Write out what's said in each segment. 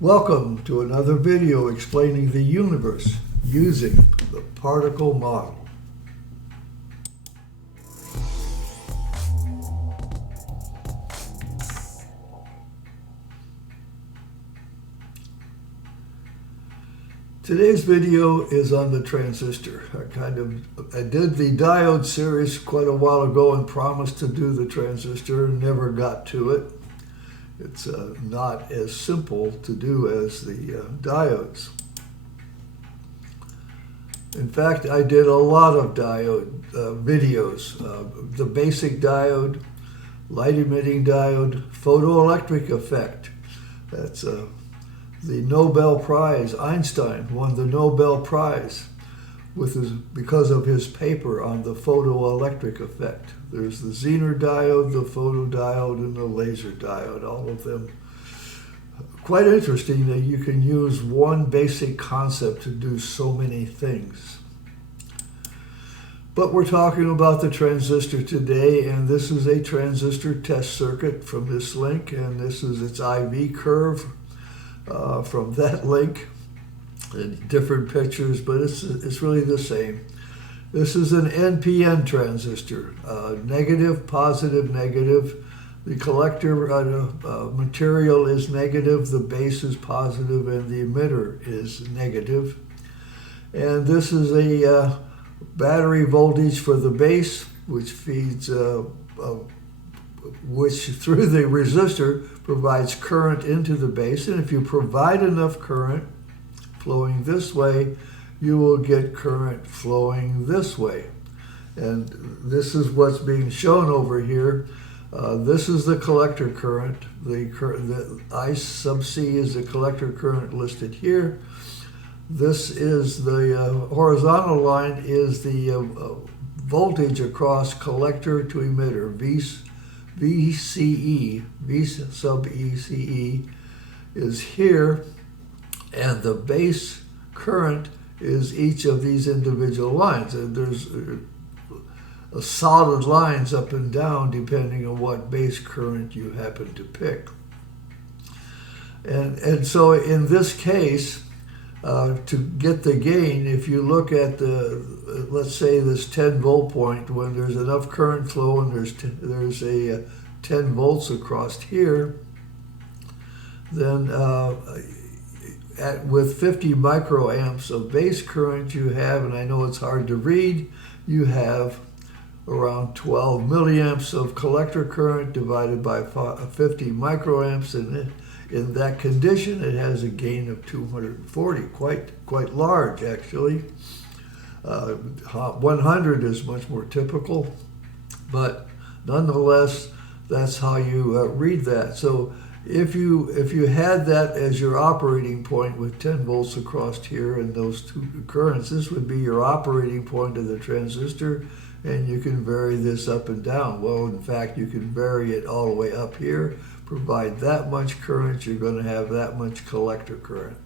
Welcome to another video explaining the universe using the particle model. Today's video is on the transistor. I did the diode series quite a while ago and promised to do the transistor, never got to it. It's not as simple to do as the diodes. In fact, I did a lot of diode videos. The basic diode, light emitting diode, photoelectric effect. That's the Nobel Prize. Einstein won the Nobel Prize because of his paper on the photoelectric effect. There's the Zener diode, the photodiode, and the laser diode, all of them. Quite interesting that you can use one basic concept to do so many things. But we're talking about the transistor today, and this is a transistor test circuit from this link, and this is its IV curve from that link. And different pictures, but it's really the same. This is an NPN transistor, negative, positive, negative. The collector material is negative, the base is positive, and the emitter is negative. And this is a battery voltage for the base, which feeds, which through the resistor provides current into the base. And if you provide enough current flowing this way, you will get current flowing this way. And this is what's being shown over here. This is the collector current. The I sub C is the collector current listed here. This is the horizontal line is the voltage across collector to emitter, VCE, V sub ECE is here. And the base current is each of these individual lines. And there's solid lines up and down depending on what base current you happen to pick. And so in this case, to get the gain, if you look at the, let's say this 10 volt point, when there's enough current flow and there's a 10 volts across here, then with 50 microamps of base current you have, and I know it's hard to read, you have around 12 milliamps of collector current divided by 50 microamps, and in that condition it has a gain of 240, quite large actually. 100 is much more typical, but nonetheless that's how you read that. So if you had that as your operating point with 10 volts across here and those two currents, this would be your operating point of the transistor, and you can vary this up and down. Well, in fact, you can vary it all the way up here. Provide that much current, you're going to have that much collector current.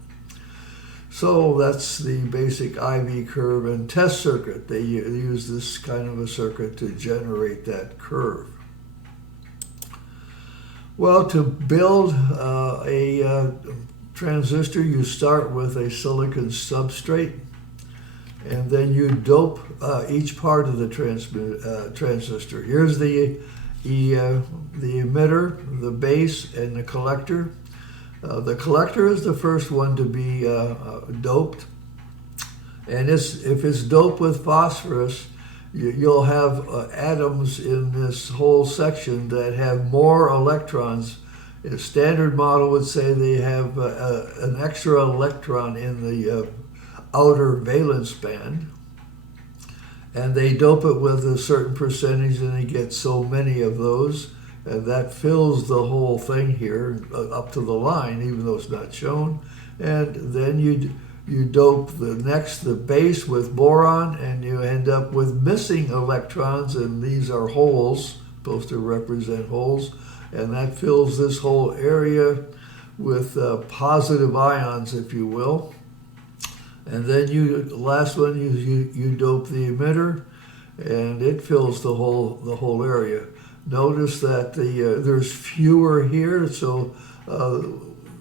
So that's the basic IV curve and test circuit. They use this kind of a circuit to generate that curve. Well, to build a transistor, you start with a silicon substrate, and then you dope each part of the transistor. Here's the emitter, the base, and the collector. The collector is the first one to be doped, and if it's doped with phosphorus, you'll have atoms in this whole section that have more electrons. A standard model would say they have an extra electron in the outer valence band, and they dope it with a certain percentage, and they get so many of those, and that fills the whole thing here up to the line, even though it's not shown. And then you dope the base with boron, and you end up with missing electrons, and these are holes, supposed to represent holes, and that fills this whole area with positive ions, if you will. And then last one, you dope the emitter, and it fills the whole area. Notice that there's fewer here, so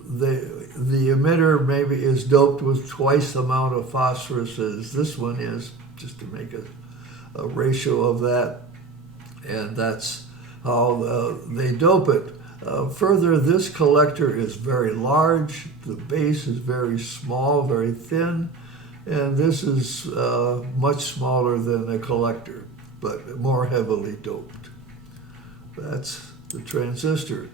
the emitter maybe is doped with twice the amount of phosphorus as this one is, just to make a ratio of that, and that's how they dope it. Further, this collector is very large, the base is very small, very thin, and this is much smaller than the collector, but more heavily doped. That's the transistor.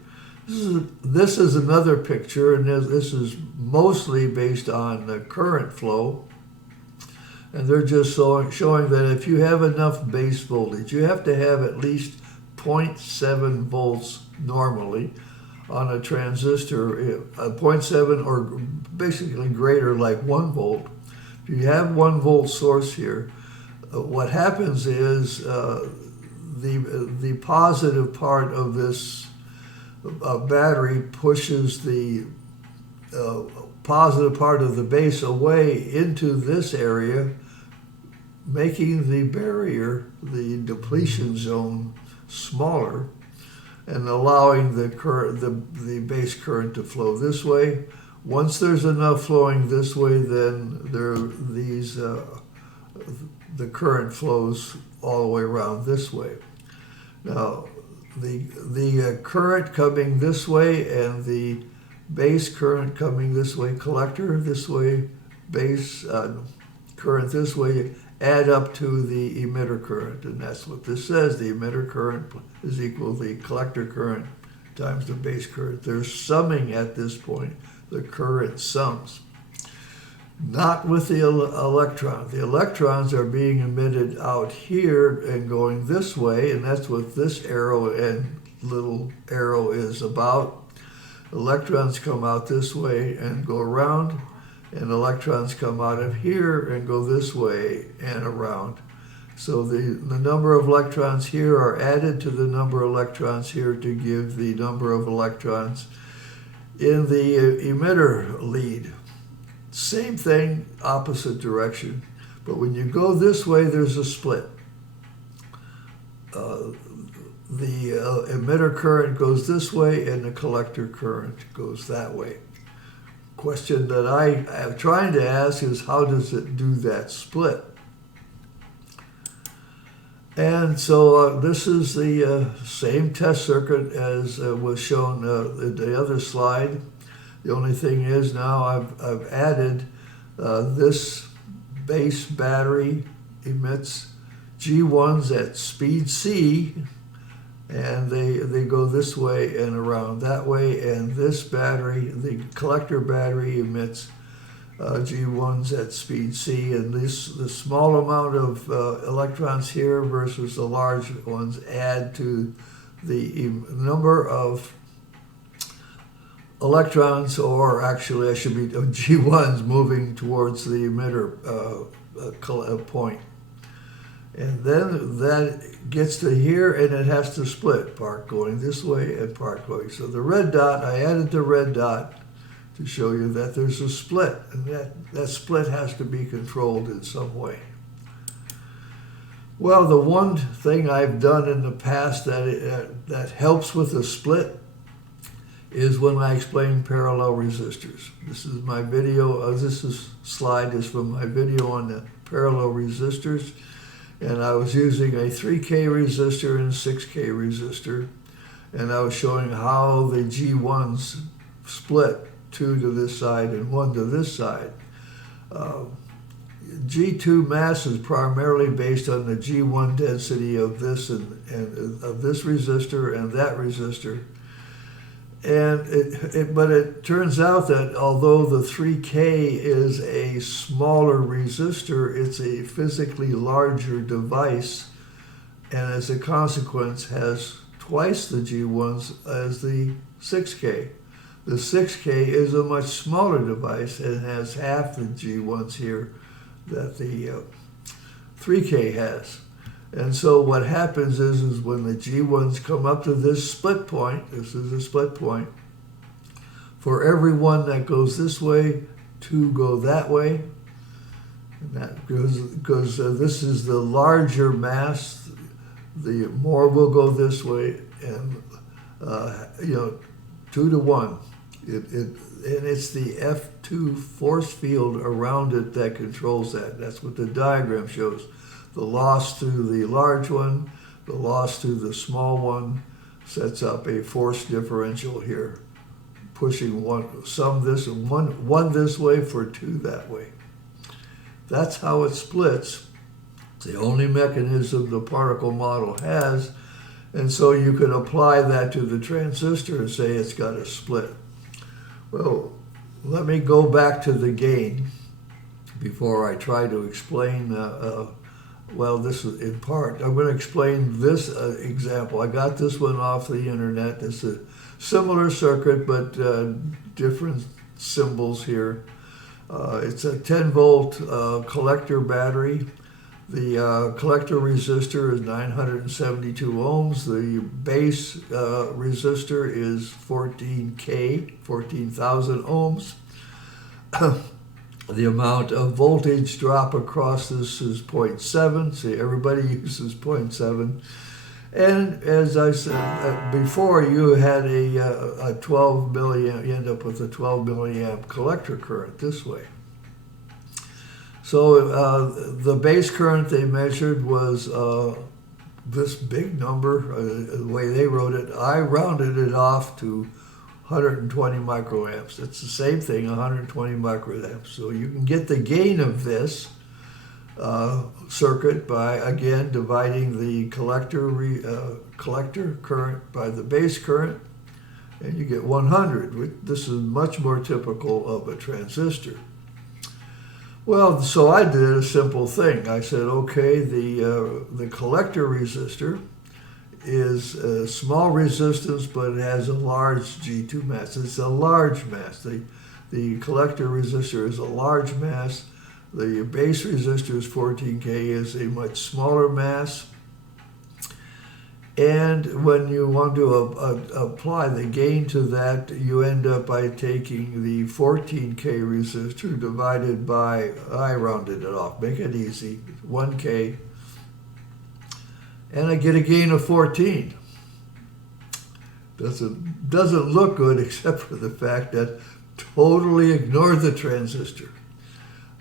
This is another picture, and this is mostly based on the current flow. And they're just showing that if you have enough base voltage, you have to have at least 0.7 volts normally on a transistor, 0.7 or basically greater, like 1 volt. If you have 1 volt source here, what happens is the positive part of this battery pushes the positive part of the base away into this area, making the barrier, the depletion zone, smaller, and allowing the base current to flow this way. Once there's enough flowing this way, then the current flows all the way around this way. Now, the current coming this way and the base current coming this way, collector this way, base current this way, add up to the emitter current. And that's what this says. The emitter current is equal to the collector current times the base current. They're summing at this point. The current sums. Not with the electron. The electrons are being emitted out here and going this way, and that's what this arrow and little arrow is about. Electrons come out this way and go around, and electrons come out of here and go this way and around. So the number of electrons here are added to the number of electrons here to give the number of electrons in the emitter lead. Same thing, opposite direction. But when you go this way, there's a split. The emitter current goes this way and the collector current goes that way. Question that I am trying to ask is, how does it do that split? And so this is the same test circuit as was shown in the other slide. The only thing is now I've added this base battery emits G1s at speed C, and they go this way and around that way, and this battery, the collector battery, emits G1s at speed C, and the small amount of electrons here versus the large ones add to the number of electrons, or actually I should be G1s, moving towards the emitter point. And then that gets to here and it has to split, part going this way and part going. So the red dot, I added the red dot to show you that there's a split, and that split has to be controlled in some way. Well, the one thing I've done in the past that helps with the split is when I explain parallel resistors. This is my video, slide is from my video on the parallel resistors, and I was using a 3K resistor and a 6K resistor, and I was showing how the G1s split, 2 to this side and 1 to this side. G2 mass is primarily based on the G1 density of this and of this resistor and that resistor. But it turns out that although the 3K is a smaller resistor, it's a physically larger device, and as a consequence has twice the G1s as the 6K. The 6K is a much smaller device and has half the G1s here that the 3K has. And so what happens is when the G1s come up to this split point, this is a split point, for every one that goes this way, 2 go that way. And that because this is the larger mass, the more will go this way, and 2 to 1. it's the F2 force field around it that controls that. That's what the diagram shows. The loss to the large one, the loss to the small one sets up a force differential here, pushing some this and one this way for two that way. That's how it splits. It's the only mechanism the particle model has, and so you can apply that to the transistor and say it's got a split. Well, let me go back to the gain before I try to explain, well, this is in part. I'm going to explain this example. I got this one off the internet. It's a similar circuit, but different symbols here. It's a 10-volt collector battery. The collector resistor is 972 ohms. The base resistor is 14,000 ohms. The amount of voltage drop across this is 0.7. See, everybody uses 0.7. And as I said before, you had a 12 milliamp, you end up with a 12 milliamp collector current this way. So the base current they measured was this big number, the way they wrote it. I rounded it off to 120 microamps. It's the same thing, 120 microamps. So you can get the gain of this circuit by, again, dividing the collector current by the base current, and you get 100. This is much more typical of a transistor. Well, so I did a simple thing. I said, okay, the collector resistor is a small resistance, but it has a large G2 mass. It's a large mass. The collector resistor is a large mass. The base resistor is 14K, is a much smaller mass. And when you want to apply the gain to that, you end up by taking the 14K resistor divided by, I rounded it off, make it easy, 1K. And I get a gain of 14. Doesn't look good except for the fact that totally ignore the transistor.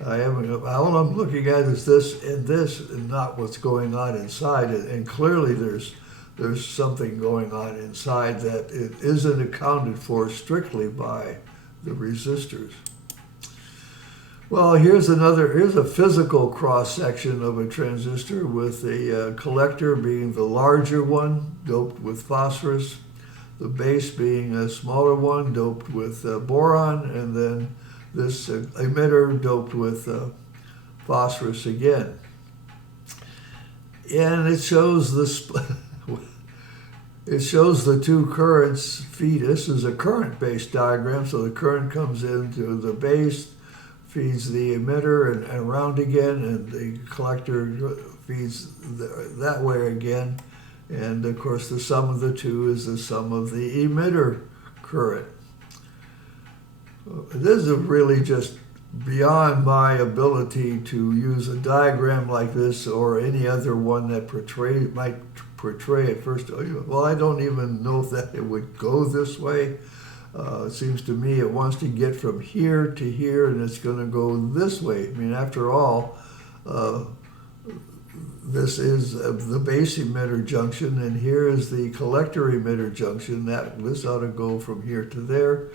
All I'm looking at is this and not what's going on inside. And clearly there's something going on inside that it isn't accounted for strictly by the resistors. Well, here's a physical cross-section of a transistor with a collector being the larger one, doped with phosphorus, the base being a smaller one, doped with boron, and then this emitter doped with phosphorus again. And it shows it shows the two currents feed. This is a current-based diagram, so the current comes into the base, feeds the emitter and around again, and the collector feeds that way again. And of course, the sum of the two is the sum of the emitter current. This is really just beyond my ability to use a diagram like this or any other one that might portray it. First, well, I don't even know if that it would go this way. It seems to me it wants to get from here to here, and it's going to go this way. I mean, after all, this is the base emitter junction, and here is the collector emitter junction. This ought to go from here to there.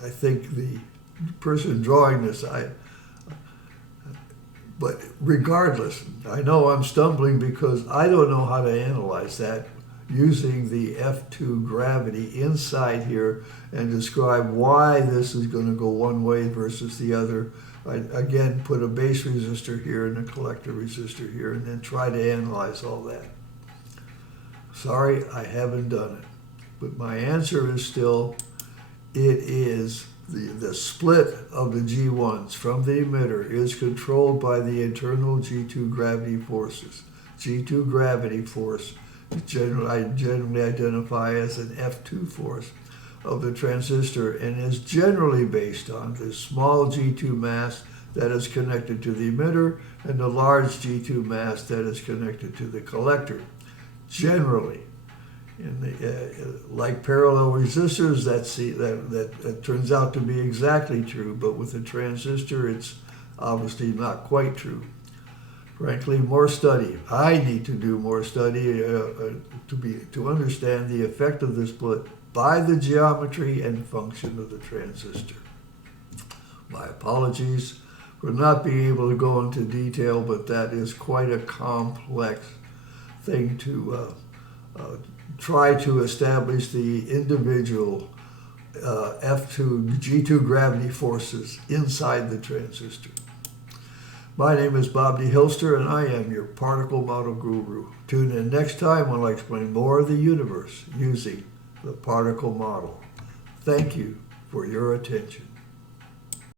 I think the person drawing this, but regardless, I know I'm stumbling because I don't know how to analyze that using the F2 gravity inside here and describe why this is going to go one way versus the other. I, again, put a base resistor here and a collector resistor here and then try to analyze all that. Sorry, I haven't done it. But my answer is still, it is the split of the G1s from the emitter is controlled by the internal G2 gravity forces. G2 gravity force I generally identify as an F2 force of the transistor and is generally based on the small G2 mass that is connected to the emitter and the large G2 mass that is connected to the collector. Generally, Like parallel resistors, that turns out to be exactly true, but with a transistor, it's obviously not quite true. Frankly, more study. I need to do more study to understand the effect of the split by the geometry and function of the transistor. My apologies for not being able to go into detail, but that is quite a complex thing to try to establish the individual F2, G2 gravity forces inside the transistor. My name is Bob D. Hilster, and I am your particle model guru. Tune in next time when I explain more of the universe using the particle model. Thank you for your attention.